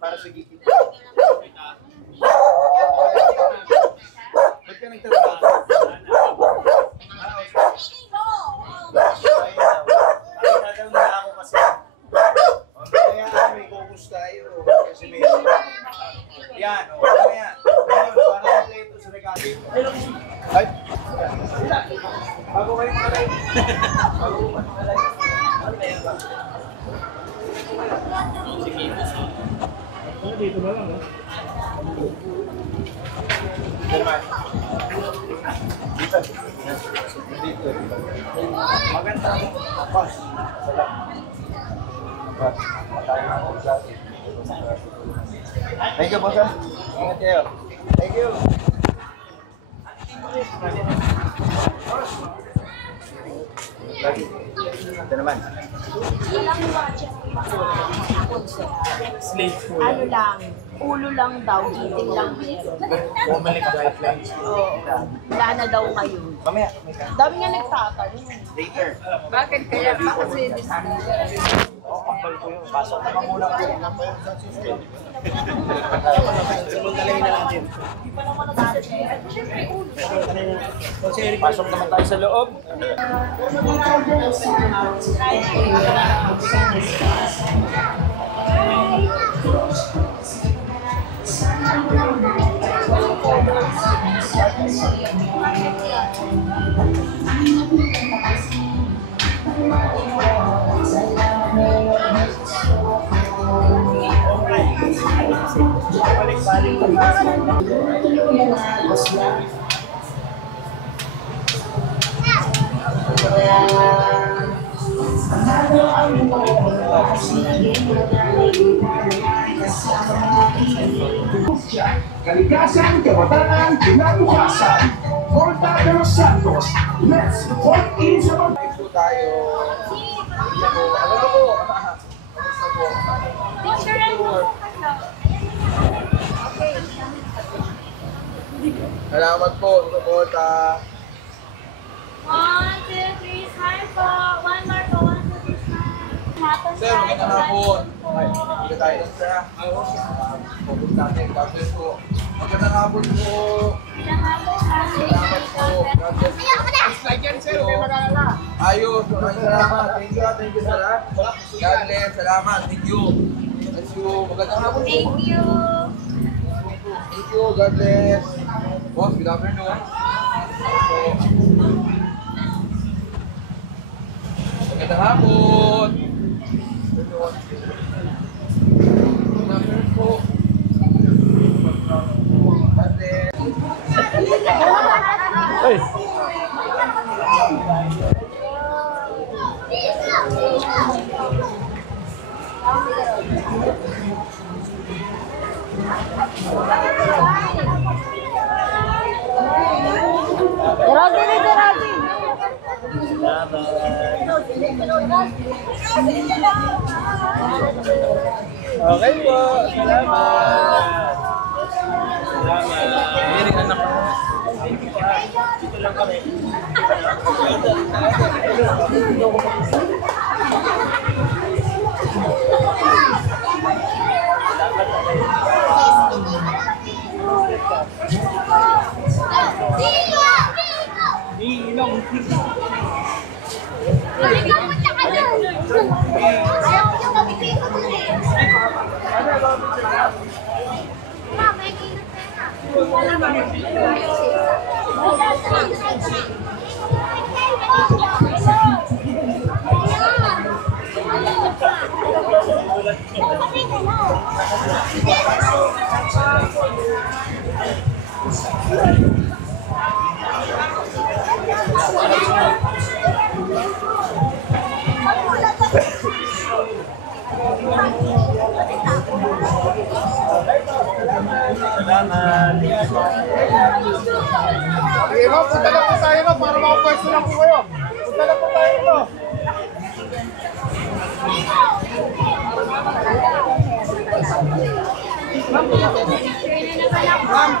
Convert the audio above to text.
Para sa gigit. Ba't ka nagtatrabaho? Nakita na ako kasi. Kaya may focus tayo. Kasi may... Yan, o. Kaya, para kompleto sa regalo. Ay! Bago kayo malay. Bago kayo malay. Sige. Dito ba lang, ha? Dito. Dito. Maganda ako. Tapos. Thank you, boss. Ingat kayo. Thank you. Ito naman. Slave food. Ano lang, ulo lang daw, eating lang meron. Bumalik guidelines. Oo. Wala na daw kayo. Mamaya. Dami nga nagtatanong. Later. Bakit kaya? Bakit Oo, kapal ko yun. Pasok naman muna ko. Simultalayin na natin. Pasok naman tayo sa loob. Kalikasan, kabataan, kinabukasan. Porta de los Santos. Let's walk in sa mga... Ito tayo. Ano po? Salamat po sa suporta. 1, 2, 3, smile po. One more po. 1, 2, 3, smile. Sir, magandang hapon. Ay, hindi tayo lang sir. Pagod natin. God bless po. Magandang hapon po. Salamat po. God bless po. Like yan, sir. May mag-alala. Ayos. Salamat. Thank you, sir. God bless. Salamat. Thank you. Thank you. Magandang hapon po. Thank you. Thank you. God bless. Boss, good afternoon. Magandang hapon. Good afternoon po. God bless. Hey. Geraldine, Geraldine! Okay po. Salamat. Salamat. Hindi rin anak ko. Dito lang kami. Salamat. Okay, no? Punta na po tayo, no? Para makapwesto lang po kayo. Punta na po tayo, no? Ma'am.